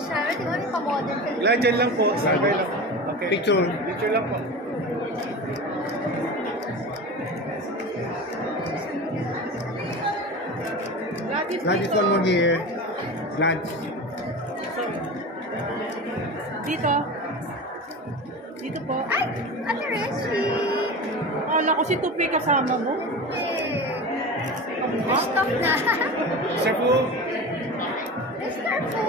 Sarah, di ba may pa-model ka? Ilan dyan lang po, sabay lang. Okay. Picture. Picture lang po. Gladys, one more here. Gladys. Dito. Dito po. Ay! Ate Reshi! Akala ko si Tupi kasama mo. Stop na. Sir po. Start po.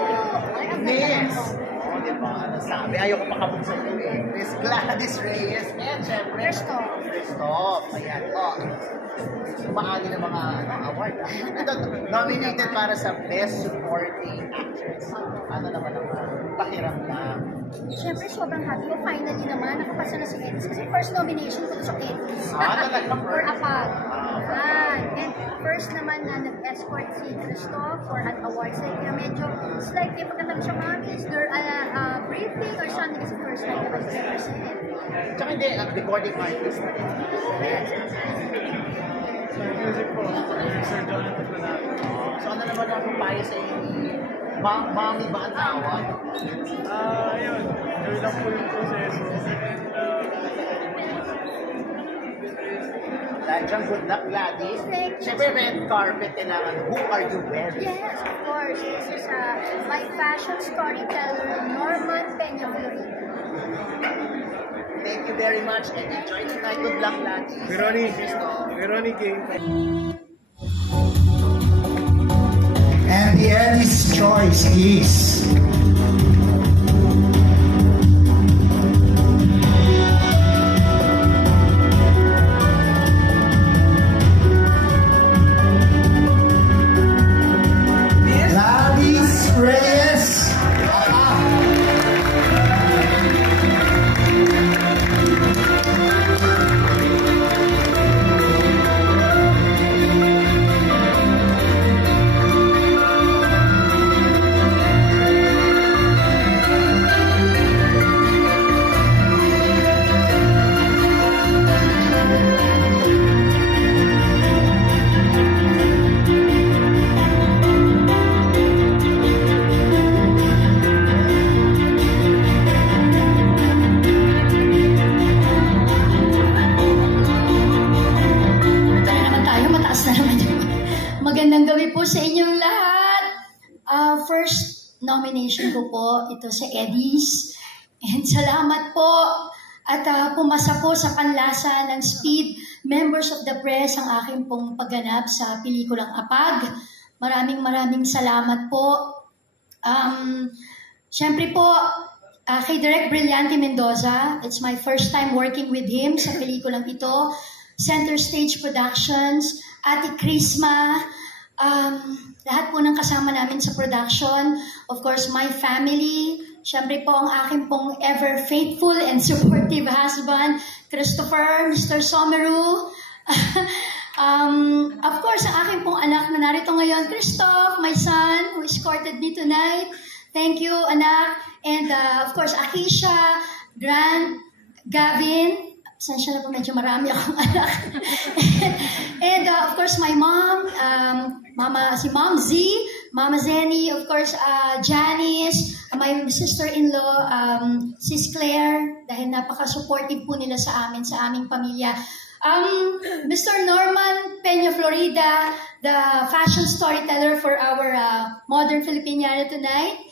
Ay, ang Miss! ganda. O, diba? Ano sabi? Ayoko makabuksan ko eh. Miss Gladys Reyes. And syempre, Christoph. Christoph. Ayan. O, kumaali ng mga award. Ito, nominated para sa Best Supporting Actress. Ano naman ang pakiramdam? Siyempre, sobrang happy ko. Finally naman, nakapasa na si Edis. Kasi first nomination ko sa Edis. Talaga For Apag. And first naman na nag-escort si Christoph for an award. So, kaya medyo slightly pagkatapos siya, Mami, is there a briefing or something? Kasi first time naman siya represent. Tsaka hindi, recording artist na rin. Music po. Sir Jonathan Planado. So ano naman ang papayo sa inyo? Mami ba ang tawag? Ayun. Gawin lang po yung proseso. Diyan, good luck, Gladys. Siyempre, red carpet kailangan. Who are you wearing? Yes, of course. This is my fashion storyteller, Norman Peña Florida. Thank you very much and enjoy tonight. Good luck, Gladys. Veronica. And the Eddie's choice is Gladys Reyes. Magandang gabi po sa inyong lahat. First nomination ko po, ito sa Eddies. And salamat po at pumasa po sa panlasa ng Speed Members of the Press ang aking pong pagganap sa pelikulang Apag. Maraming salamat po. Siyempre po, kay Direk Brillante Mendoza, it's my first time working with him sa pelikulang ito. Center Stage Productions, Ate Chrisma, lahat po ng kasama namin sa production. Of course, my family. Siyempre po ang aking pong ever faithful and supportive husband, Christopher, Mr. Someru. Of course, ang aking pong anak na narito ngayon, Christoph, my son, who escorted me tonight. Thank you, anak. And of course, Akisha, Grant, Gavin. Sensya na po, medyo marami akong anak. And of course, my mom, si Mom Z, Mama Zenny, of course, Janice, my sister-in-law, Sis Claire, dahil napaka-supportive po nila sa amin, sa aming pamilya. Mr. Norman Peña Florida, the fashion storyteller for our Modern Filipiniana tonight.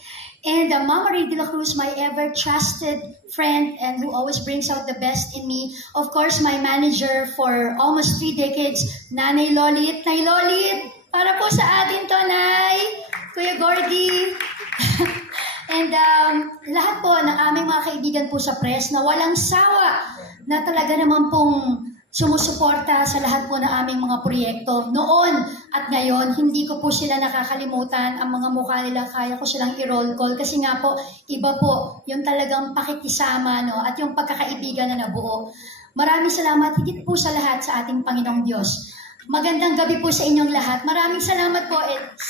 And Mama Ray de la Cruz, my ever-trusted friend and who always brings out the best in me. Of course, my manager for almost 3 decades, Nanay Lolit. Nay Lolit, para po sa atin to, Nay. Kuya Gorgie. And lahat po ng aming mga kaibigan po sa press na walang sawa na talaga naman pong sumusuporta sa lahat po ng aming mga proyekto. Noon at ngayon, hindi ko po sila nakakalimutan. Ang mga mukha nila, kaya ko silang i-roll call. Kasi nga po, iba po yung talagang pakikisama, no? At yung pagkakaibigan na nabuo. Maraming salamat higit po sa lahat sa ating Panginoong Diyos. Magandang gabi po sa inyong lahat. Maraming salamat po, Eds.